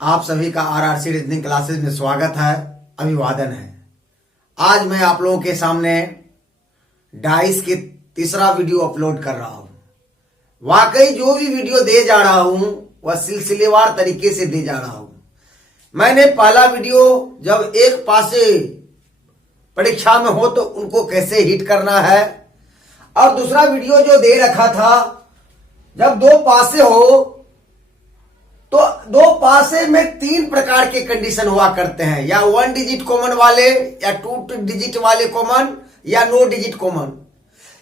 आप सभी का आरआरसी रीजनिंग क्लासेस में स्वागत है, अभिवादन है। आज मैं आप लोगों के सामने डाइस के तीसरा वीडियो अपलोड कर रहा हूं। वाकई जो भी वीडियो दे जा रहा हूं वह सिलसिलेवार तरीके से दे जा रहा हूं। मैंने पहला वीडियो जब एक पासे परीक्षा में हो तो उनको कैसे हिट करना है, और दूसरा वीडियो जो दे रखा था जब दो पासे हो तो दो पासे में तीन प्रकार के कंडीशन हुआ करते हैं, या 1 डिजिट कॉमन वाले, या 2 डिजिट वाले कॉमन, या नो डिजिट कॉमन।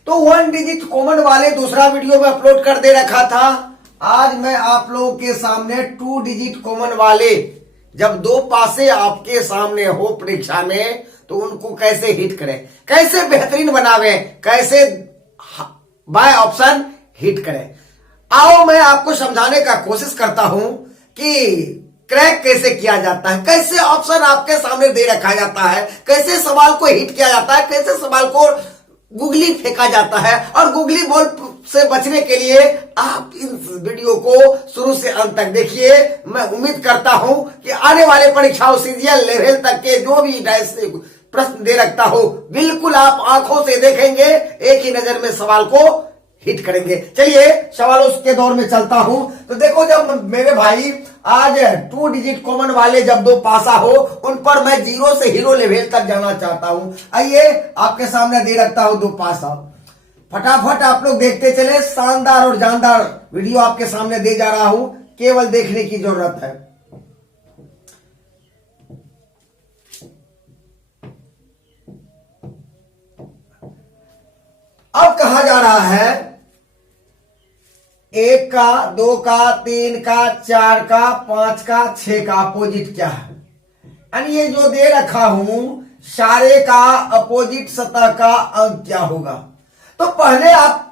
तो 1 डिजिट कॉमन वाले दूसरा वीडियो में अपलोड कर दे रखा था। आज मैं आप लोगों के सामने 2 डिजिट कॉमन वाले जब दो पासे आपके सामने हो परीक्षा में तो उनको कैसे हिट करें, कैसे बेहतरीन बनावे, कैसे बाय ऑप्शन हिट करें। आओ मैं आपको समझाने का कोशिश करता हूं कि क्रैक कैसे किया जाता है, कैसे ऑप्शन आपके सामने दे रखा जाता है, कैसे सवाल को हिट किया जाता है, कैसे सवाल को गुगली फेंका जाता है। और गुगली बॉल से बचने के लिए आप इस वीडियो को शुरू से अंत तक देखिए। मैं उम्मीद करता हूं कि आने वाले परीक्षाओं सीजीएल लेवल तक के जो भी प्रश्न दे रखता हो बिल्कुल आप आंखों से देखेंगे, एक ही नजर में सवाल को हिट करेंगे। चलिए सवालों के दौर में चलता हूं। तो देखो, जब मेरे भाई आज 2 डिजिट कॉमन वाले जब दो पासा हो उन पर मैं 0 से हीरो लेवल तक जाना चाहता हूं। आइए आपके सामने दे रखता हूं दो पासा, फटाफट आप लोग देखते चले। शानदार और जानदार वीडियो आपके सामने दे जा रहा हूं, केवल देखने की जरूरत है। अब कहा जा रहा है 1 का, 2 का, 3 का, 4 का, 5 का, 6 का अपोजिट क्या है। यानी ये जो दे रखा हूं सारे का अपोजिट सतह का अंक क्या होगा। तो पहले आप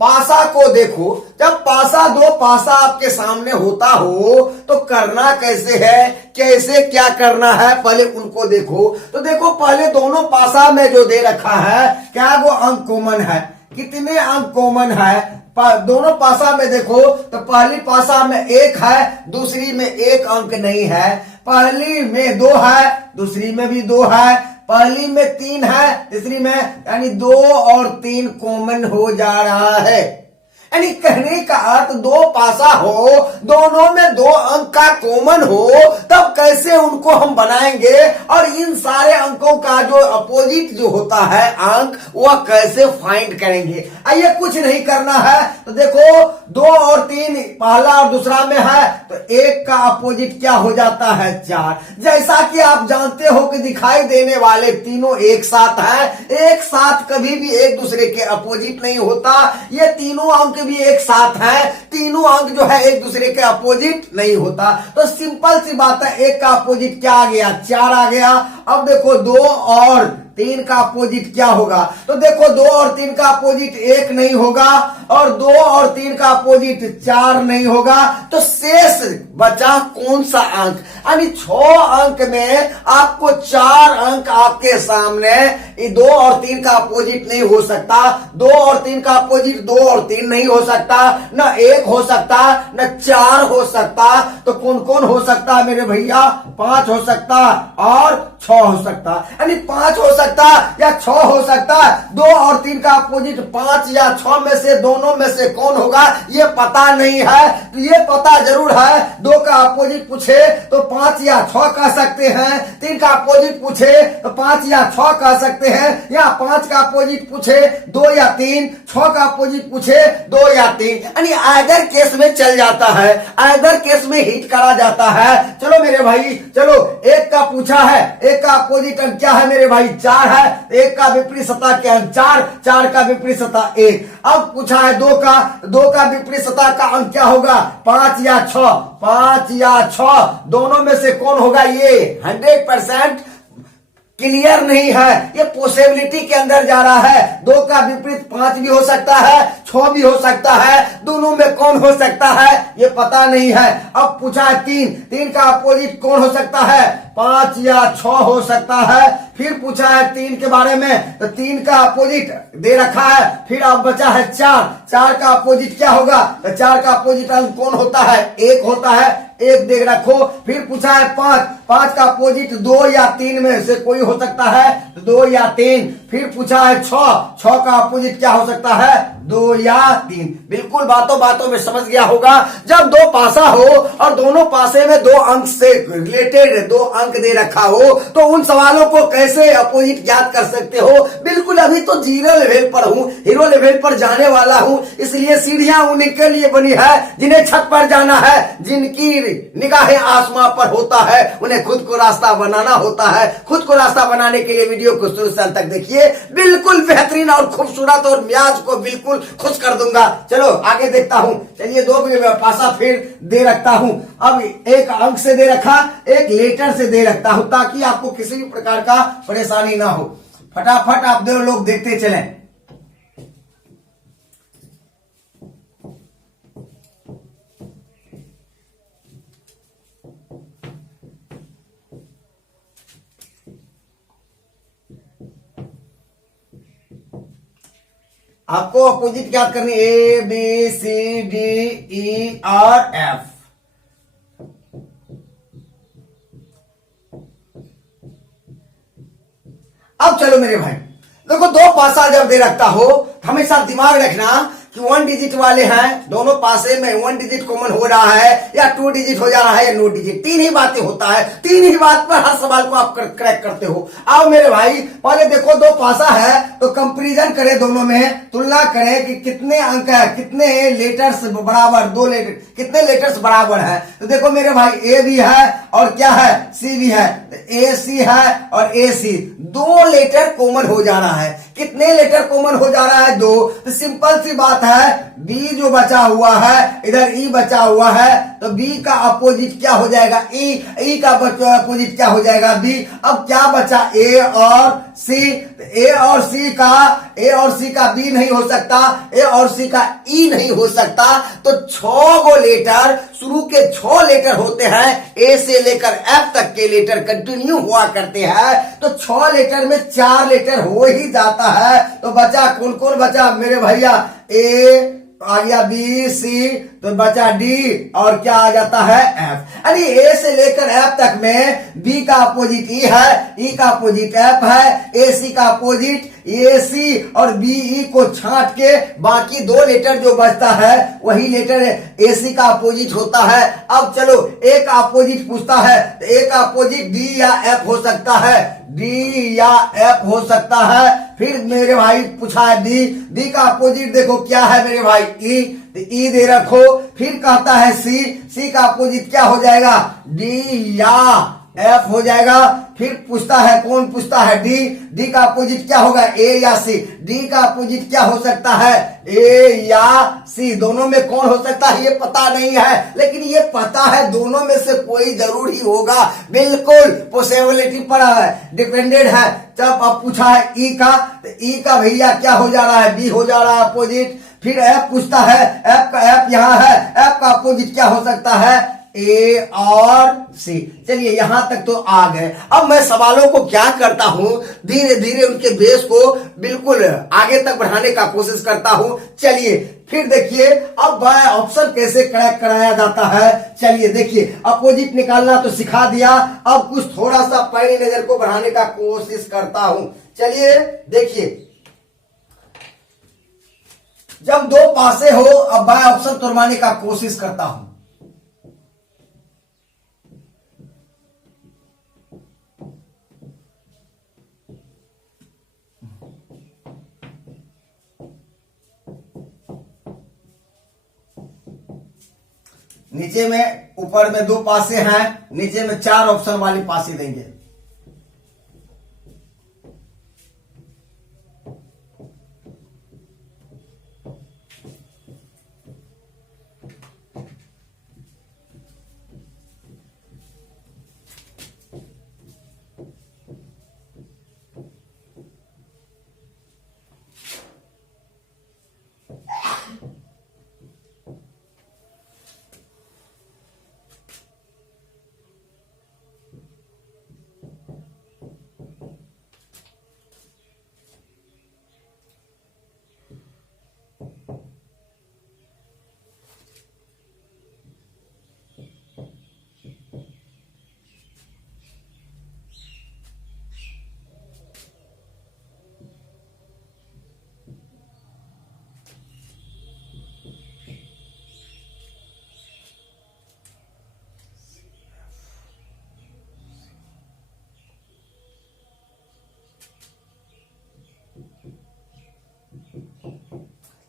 पासा को देखो। जब पासा दो पासा आपके सामने होता हो तो करना कैसे है, कैसे क्या करना है, पहले उनको देखो। तो देखो, पहले दोनों पासा में जो दे रखा है क्या वो अंक कॉमन है, कितने अंक कॉमन है। दोनों पासा में देखो तो पहली पासा में 1 है, दूसरी में 1 अंक नहीं है। पहली में 2 है, दूसरी में भी 2 है। पहली में 3 है, तीसरी में, यानी 2 और 3 कॉमन हो जा रहा है। यानी कहने का अर्थ दो पासा हो, दोनों में 2 अंक का कॉमन हो, तब कैसे उनको हम बनाएंगे और इन सारे अंकों का जो अपोजिट जो होता है अंक वह कैसे फाइंड करेंगे। आइए, कुछ नहीं करना है। तो देखो 2 और 3 पहला और दूसरा में है तो 1 का अपोजिट क्या हो जाता है 4। जैसा कि आप जानते हो कि दिखाई देने वाले तीनों एक साथ है, एक साथ कभी भी एक दूसरे के अपोजिट नहीं होता। ये तीनों अंक भी एक साथ है, तीनों अंक जो है एक दूसरे के अपोजिट नहीं होता। तो सिंपल सी बात है, 1 का अपोजिट क्या आ गया 4 आ गया। अब देखो 2 और 3 का अपोजिट क्या होगा। तो देखो 2 और 3 का अपोजिट 1 नहीं होगा, और 2 और 3 का अपोजिट 4 नहीं होगा। तो शेष बचा कौन सा अंक, यानी 6 अंक में आपको 4 अंक आपके सामने, 2 और 3 का अपोजिट नहीं हो सकता। 2 और 3 का अपोजिट 2 और 3 नहीं हो सकता, न 1 हो सकता, न 4 हो सकता। तो कौन कौन हो सकता है मेरे भैया, 5 हो सकता और 6 हो सकता। यानी 5 हो सकता या 6 हो सकता। 2 और 3 का अपोजिट 5 या 6 में से दोनों में से कौन होगा ये पता नहीं है। तो ये पता जरूर है, 2 का अपोजिट पूछे तो 5 या 6 कह सकते हैं, 3 का अपोजिट पूछे तो 5 या 6 कह सकते हैं, या 5 का अपोजिट पूछे 2 या 3, 6 का अपोजिट पूछे 2 या 3। यानी आइदर केस में चल जाता है, आइदर केस में हिट करा जाता है। चलो मेरे भाई, चलो 1 का पूछा है, 1 का अपोजिट अंक क्या है मेरे भाई 4 है, 1 का विपरीत सतह के अंक 4, 4 का विपरीत सतह 1। अब पूछा है 2 का विपरीत सतह का अंक क्या होगा 5 या 6, 5 या 6 दोनों में से कौन होगा। ये 100% क्लियर नहीं है, ये पॉसिबिलिटी के अंदर जा रहा है। 2 का विपरीत 5 भी हो सकता है, 6 भी हो सकता है, दोनों में कौन हो सकता है ये पता नहीं है। अब पूछा है 3 का अपोजिट कौन हो सकता है, 5 या 6 हो सकता है। फिर पूछा है 3 के बारे में, तो 3 का अपोजिट दे रखा है। फिर अब बचा है 4 का अपोजिट क्या होगा, तो 4 का अपोजिट अंक कौन होता है, 1 होता है। एक दे रखो। फिर पूछा है 5, 5 का अपोजिट 2 या 3 में से कोई हो सकता है, तो 2 या 3। फिर पूछा है 6, 6 का अपोजिट क्या हो सकता है, 2 या 3। बिल्कुल बातों बातों में समझ गया होगा। जब दो पासा हो और दोनों पासे में 2 अंक से रिलेटेड 2 अंक दे रखा हो, तो उन सवालों को कैसे अपोजिट ज्ञात कर सकते हो। बिल्कुल अभी तो जीरो लेवल पर हूं, हीरो लेवल पर जाने वाला हूं, इसलिए सीढ़ियां उन्हीं के लिए बनी है जिन्हें छत पर जाना है, जिनकी निगाहें आसमां पर होता है, उन्हें खुद को रास्ता बनाना होता है। खुद को रास्ता बनाने के लिए वीडियो को शुरू से अंत तक देखिए, बिल्कुल बेहतरीन और खूबसूरत और मियाज को बिल्कुल खुश कर दूंगा। चलो आगे देखता हूं। चलिए 2 पासा फिर दे रखता हूं। अब एक अंक से दे रखा, एक लेटर से दे रखता हूं, ताकि आपको किसी भी प्रकार का परेशानी ना हो। फटाफट आप दोनों लोग देखते चलें। आपको अपोजिट याद करनी, A B C D E और एफ। अब चलो मेरे भाई, देखो 2 पासा जब दे रखता हो, हमेशा दिमाग रखना कि 1 डिजिट वाले हैं, दोनों पासे में 1 डिजिट कॉमन हो रहा है, या 2 डिजिट हो जा रहा है, या 9 डिजिट। 3 ही बातें होता है, 3 ही बात पर हर सवाल को आप क्रैक करते हो। आओ मेरे भाई, पहले देखो 2 पासा है तो कंपैरिजन करें, दोनों में तुलना करें कि कितने अंक है, कितने लेटर्स बराबर, 2 लेटर कितने लेटर्स बराबर है। तो देखो मेरे भाई, ए भी है और क्या है, सी भी है। ए सी है और ए सी, 2 लेटर कॉमन हो जा रहा है। कितने लेटर कॉमन हो जा रहा है, 2। तो सिंपल सी बात है, बी जो बचा हुआ है, इधर ई बचा हुआ है, तो बी का अपोजिट क्या हो जाएगा, ई का अपोजिट क्या हो जाएगा, बी। अब क्या बचा, ए और सी। ए और सी का बी नहीं हो सकता, ए और सी का ई नहीं हो सकता। तो 6 गो लेटर, शुरू के 6 लेटर होते हैं, ए से लेकर एफ तक के लेटर कंटिन्यू हुआ करते हैं। तो 6 लेटर में 4 लेटर हो ही जाता है। तो बचा कौन कौन बचा मेरे भैया, ए आ गया, बी सी, तो बचा डी, और क्या आ जाता है, एफ। यानी ए से लेकर एफ तक में बी का अपोजिट ई है, ई का अपोजिट एफ है, ए सी का अपोजिट ए सी, और बी ई को छांट के बाकी 2 लेटर जो बचता है वही लेटर ए सी का अपोजिट होता है। अब चलो ए का अपोजिट पूछता है, तो ए का अपोजिट डी या एफ हो सकता है, डी या एफ हो सकता है। फिर मेरे भाई पूछा है डी का अपोजिट देखो क्या है मेरे भाई, ई, तो ई दे रखो। फिर कहता है सी का अपोजिट क्या हो जाएगा, डी या एफ हो जाएगा। फिर पूछता है, कौन पूछता है, डी का अपोजिट क्या होगा, ए या सी। डी का अपोजिट क्या हो सकता है, ए या सी। दोनों में कौन हो सकता है ये पता नहीं है, लेकिन ये पता है दोनों में से कोई जरूर ही होगा। बिल्कुल पॉसिबिलिटी पर डिपेंडेड है। जब अब पूछा है ई का, तो ई का भैया क्या हो जा रहा है, बी हो जा रहा है अपोजिट। फिर एफ पूछता है, एफ यहाँ है, एफ का अपोजिट क्या हो सकता है, ए और सी। चलिए यहां तक तो आ गए। अब मैं सवालों को क्या करता हूं, धीरे धीरे उनके बेस को बिल्कुल आगे तक बढ़ाने का कोशिश करता हूं। चलिए फिर देखिए अब ऑप्शन कैसे क्रैक कराया जाता है। चलिए देखिए, अपोजिट निकालना तो सिखा दिया, अब कुछ थोड़ा सा पैनी नजर को बढ़ाने का कोशिश करता हूं। चलिए देखिए, जब 2 पासे हो, अब बाय ऑप्शन तोड़वाने का कोशिश करता हूं। नीचे में, ऊपर में 2 पासे हैं, नीचे में 4 ऑप्शन वाली पासे देंगे।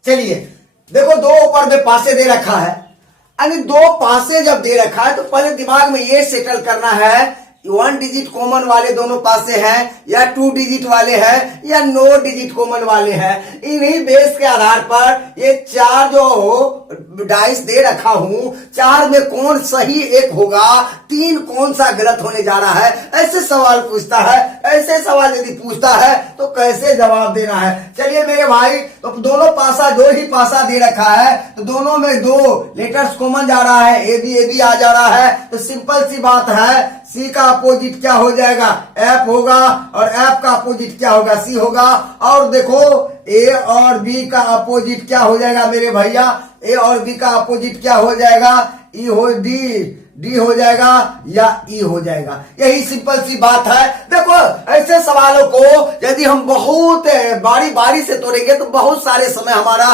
चलिए देखो, दो ऊपर में पासे दे रखा है, यानी दो पासे जब दे रखा है तो पहले दिमाग में ये सेटल करना है, 1 डिजिट कॉमन वाले दोनों पासे हैं या 2 डिजिट वाले हैं या नो डिजिट कॉमन वाले हैं। इन्हीं बेस के आधार पर ये 4 जो डाइस दे रखा हूं, 4 में कौन सही एक होगा, 3 कौन सा गलत होने जा रहा है, ऐसे सवाल पूछता है। ऐसे सवाल यदि पूछता है तो कैसे जवाब देना है। चलिए मेरे भाई, तो दोनों पासा, दो ही पासा दे रखा है तो दोनों में 2 लेटर्स कॉमन जा रहा है, ए बी आ जा रहा है, तो सिंपल सी बात है, सी का अपोजिट क्या हो जाएगा, एफ होगा, और एफ का अपोजिट क्या होगा, सी होगा। और देखो ए और बी का अपोजिट क्या हो जाएगा मेरे भैया, ए और बी का अपोजिट क्या हो जाएगा, ई हो डी हो जाएगा या ई हो जाएगा। यही सिंपल सी बात है। देखो ऐसे सवालों को यदि हम बहुत बारी बारी से तोड़ेंगे तो बहुत सारे समय हमारा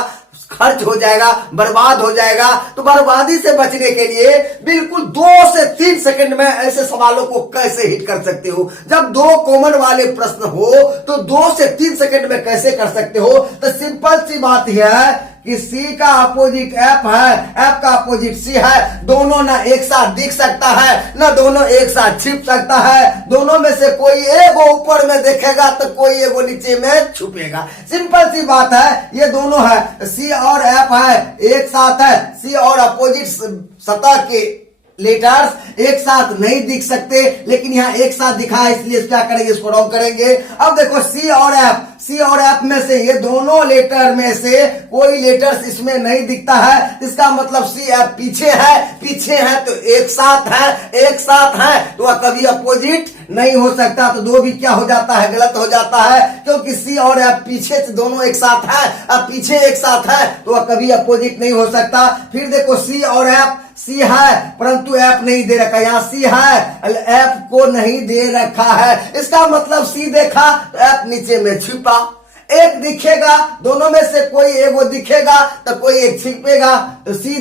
खर्च हो जाएगा, बर्बाद हो जाएगा। तो बर्बादी से बचने के लिए बिल्कुल 2 से 3 सेकंड में ऐसे सवालों को कैसे हिट कर सकते हो। जब 2 कॉमन वाले प्रश्न हो तो 2 से 3 सेकंड में कैसे कर सकते हो। तो सिंपल सी बात यह है कि सी का अपोजिट एफ है, एफ का अपोजिट सी है। दोनों ना एक साथ दिख सकता है, ना दोनों एक साथ छिप सकता है। दोनों में से कोई एक ऊपर में देखेगा तो कोई एक नीचे में छुपेगा। सिंपल सी बात है, ये दोनों है, सी और एफ है, एक साथ है। सी और अपोजिट सतह के लेटर्स एक साथ नहीं दिख सकते, लेकिन यहाँ एक साथ दिखा है, इसलिए क्या करेंगे, इसको रॉन्ग करेंगे। अब देखो सी और एफ में से, ये दोनों लेटर में से कोई लेटर्स इसमें नहीं दिखता है, इसका मतलब सी एफ पीछे है तो एक साथ है तो वह कभी अपोजिट नहीं हो सकता। तो 2 भी क्या हो जाता है, गलत हो जाता है, क्योंकि सी और एफ पीछे से दोनों एक साथ है, अब पीछे एक साथ है तो वह कभी अपोजिट नहीं हो सकता। फिर देखो सी और एफ, सी है परंतु एफ नहीं दे रखा, यहाँ सी है, एफ को नहीं दे रखा है, इसका मतलब सी देखा तो एफ नीचे में छिपा। एक दिखेगा, दोनों में से कोई एक दिखेगा तो कोई एक छिपेगा। तो सी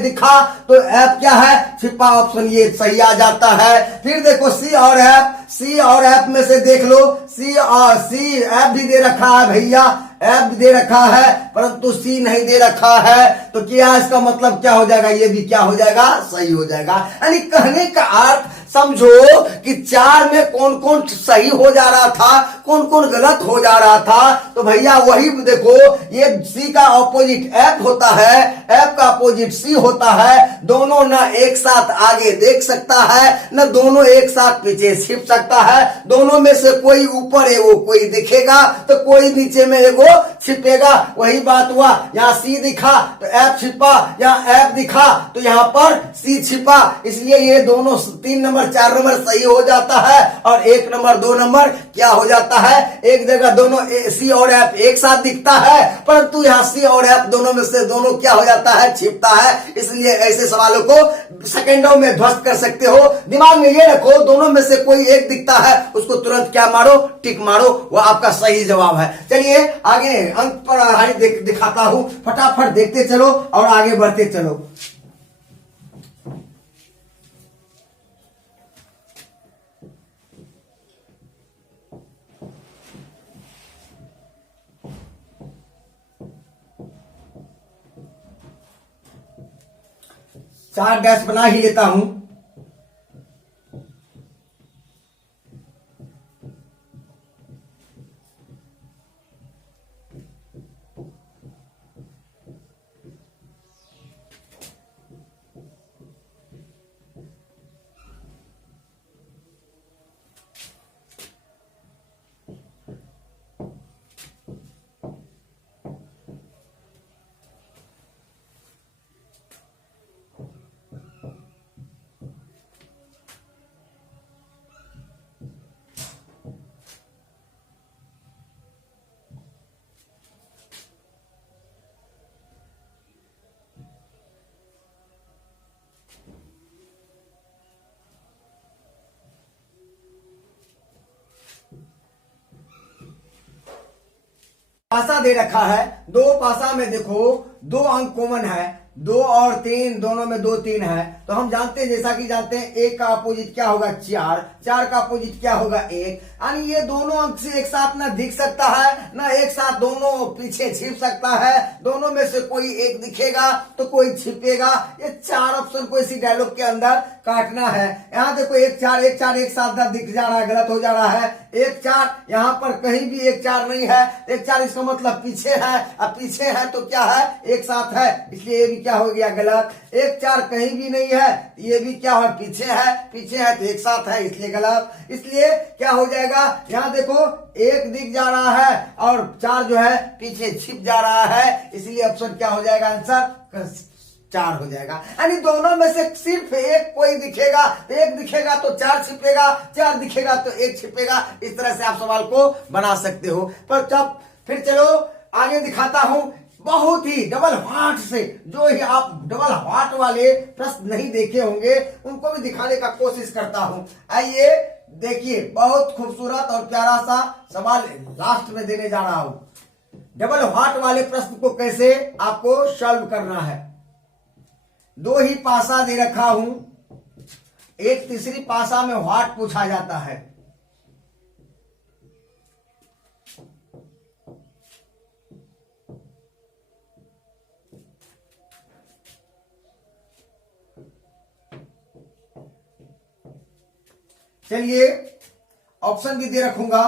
दिखा तो एफ क्या है, छिपा। ऑप्शन ये सही आ जाता है। फिर देखो सी और एफ में से देख लो, सी एफ भी दे रखा है भैया, एफ दे रखा है परंतु सी नहीं दे रखा है। तो क्या इसका मतलब क्या हो जाएगा, ये भी क्या हो जाएगा, सही हो जाएगा। यानी कहने का अर्थ समझो कि 4 में कौन कौन सही हो जा रहा था, कौन कौन गलत हो जा रहा था। तो भैया वही देखो, ये सी का अपोजिट एफ होता है, एफ का अपोजिट सी होता है। दोनों ना एक साथ आगे देख सकता है, ना दोनों एक साथ पीछे छिप सकता है। दोनों में से कोई ऊपर है वो कोई दिखेगा तो कोई नीचे में एगो छिपेगा। वही बात हुआ, यहाँ सी दिखा तो एफ छिपा, यहाँ एफ दिखा तो यहाँ पर सी छिपा। इसलिए ये दोनों 3 नंबर 4 नंबर सही हो जाता है और 1 नंबर 2 नंबर क्या हो जाता है, एक जगह दोनों सी और एफ एक साथ दिखता है परंतु यहाँ सी और एफ दोनों में से दोनों क्या हो जाता है, छिपता है। इसलिए ऐसे सवालों को सेकंडों में ध्वस्त कर सकते हो। दिमाग में ये रखो, दोनों में से कोई एक दिखता है, उसको तुरंत क्या मारो, टिक मारो, वो आपका सही जवाब है। चलिए आगे अंक पर आधारित दिखाता हूं, फटाफट देखते चलो और आगे बढ़ते चलो। चार डैश बना ही लेता हूं। पासा दे रखा है, 2 पासा में देखो 2 अंक कॉमन है, 2 और 3 दोनों में 2 3 है, तो हम जानते हैं, जैसा कि जानते हैं, 1 का अपोजिट क्या होगा 4, 4 का अपोजिट क्या होगा 1। यानी ये दोनों अंक से एक साथ ना दिख सकता है, ना एक साथ दोनों पीछे छिप सकता है। दोनों में से कोई एक दिखेगा तो कोई छिपेगा। ये 4 ऑप्शन को इसी डायलॉग के अंदर काटना है। यहाँ देखो 1 4 1 4 एक साथ ना दिख जा रहा है, गलत हो जा रहा है। 1 4 यहाँ पर कहीं भी 1 4 नहीं है। 1 4 इसका मतलब पीछे है, अब पीछे है तो क्या है, एक साथ है, इसलिए ये भी क्या हो गया गलत। 1 4 कहीं भी नहीं है, ये भी क्या है, पीछे है, पीछे है तो एक साथ है, इसलिए गलत। इसलिए क्या हो जाएगा, यहाँ देखो 1 दिख जा रहा है और 4 जो है पीछे छिप जा रहा है, इसलिए ऑप्शन क्या हो जाएगा, आंसर 4 हो जाएगा। यानी दोनों में से सिर्फ एक कोई दिखेगा, तो 1 दिखेगा तो 4 छिपेगा, 4 दिखेगा तो 1 छिपेगा। इस तरह से आप सवाल को बना सकते हो। पर जब फिर चलो आगे दिखाता हूं, बहुत ही डबल हार्ट से, जो ही आप डबल हार्ट वाले प्रश्न नहीं देखे होंगे उनको भी दिखाने का कोशिश करता हूं। आइए देखिए, बहुत खूबसूरत और प्यारा सा सवाल लास्ट में देने जा रहा हूं। डबल हार्ट वाले प्रश्न को कैसे आपको सॉल्व करना है। 2 ही पासा दे रखा हूं, एक तीसरी पासा में व्हाट पूछा जाता है। चलिए ऑप्शन भी दे रखूंगा।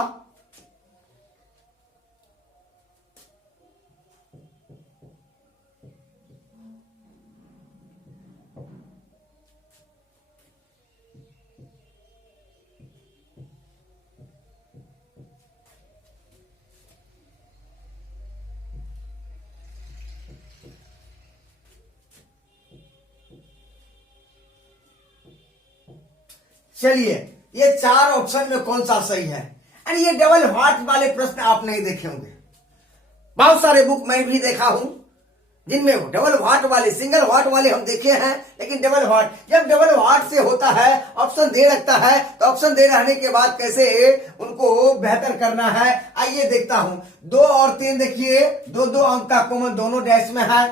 चलिए ये 4 ऑप्शन में कौन सा सही है। यानी ये डबल व्हाट वाले प्रश्न आप नहीं देखे होंगे। बहुत सारे बुक मैं भी देखा हूं जिनमें डबल व्हाट वाले, सिंगल व्हाट वाले हम देखे हैं, लेकिन डबल व्हाट, जब डबल व्हाट से होता है, ऑप्शन दे रखता है, तो ऑप्शन दे रहने के बाद कैसे उनको बेहतर करना है, आइए देखता हूं। 2 और 3 देखिए, 2 अंक का कॉमन दोनों डैश में है,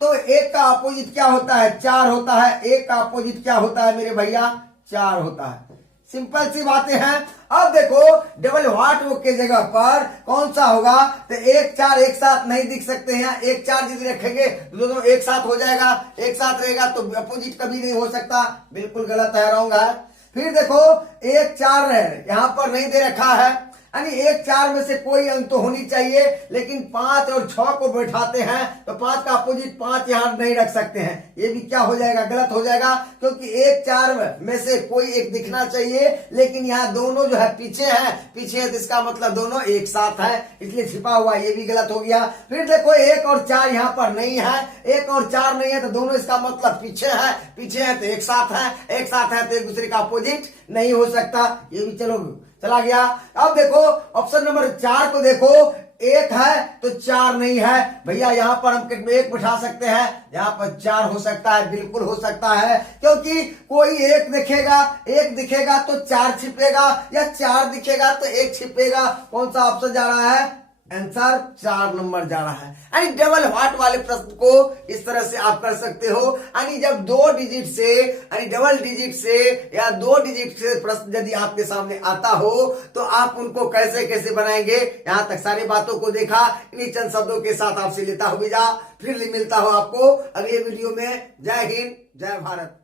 तो 1 का अपोजिट क्या होता है, 4 होता है। 1 का अपोजिट क्या होता है मेरे भैया, 4 होता है। सिंपल सी बातें हैं। अब देखो डबल व्हाट के जगह पर कौन सा होगा, तो 1 4 एक साथ नहीं दिख सकते हैं। 1 4 यदि रखेंगे तो दोनों एक साथ हो जाएगा, एक साथ रहेगा तो अपोजिट कभी नहीं हो सकता, बिल्कुल गलत है, रॉन्ग है। फिर देखो 1 4 है, यहां पर नहीं दे रखा है, यानी 1 4 में से कोई अंक तो होनी चाहिए, लेकिन 5 और 6 को बैठाते हैं तो 5 का अपोजिट 5 यहां नहीं रख सकते हैं, ये भी क्या हो जाएगा, गलत हो जाएगा, क्योंकि 1 4 में से कोई एक दिखना चाहिए, लेकिन यहाँ दोनों जो है पीछे है, पीछे है तो इसका मतलब दोनों एक साथ है, इसलिए छिपा हुआ, ये भी गलत हो गया। फिर देखो 1 और 4 यहाँ पर नहीं है, 1 और 4 नहीं है तो दोनों इसका मतलब पीछे है, पीछे है तो एक साथ है, एक साथ है तो एक दूसरे का अपोजिट नहीं हो सकता, ये भी चलो चला गया। अब देखो ऑप्शन नंबर 4 को देखो, 1 है तो 4 नहीं है भैया, यहां पर हम कितने 1 बिठा सकते हैं, यहां पर 4 हो सकता है, बिल्कुल हो सकता है, क्योंकि कोई 1 दिखेगा, 1 दिखेगा तो 4 छिपेगा, या 4 दिखेगा तो 1 छिपेगा। कौन सा ऑप्शन जा रहा है, आंसर 4 नंबर जा रहा है। यानी डबल व्हाट वाले प्रश्न को इस तरह से आप कर सकते हो। यानी जब 2 डिजिट से, यानी डबल डिजिट से या 2 डिजिट से प्रश्न यदि आपके सामने आता हो तो आप उनको कैसे कैसे बनाएंगे, यहां तक सारी बातों को देखा। इन्हीं चंद शब्दों के साथ आपसे लेता हूं विदा, फिर मिलता हूं आपको अगले वीडियो में। जय हिंद, जय भारत।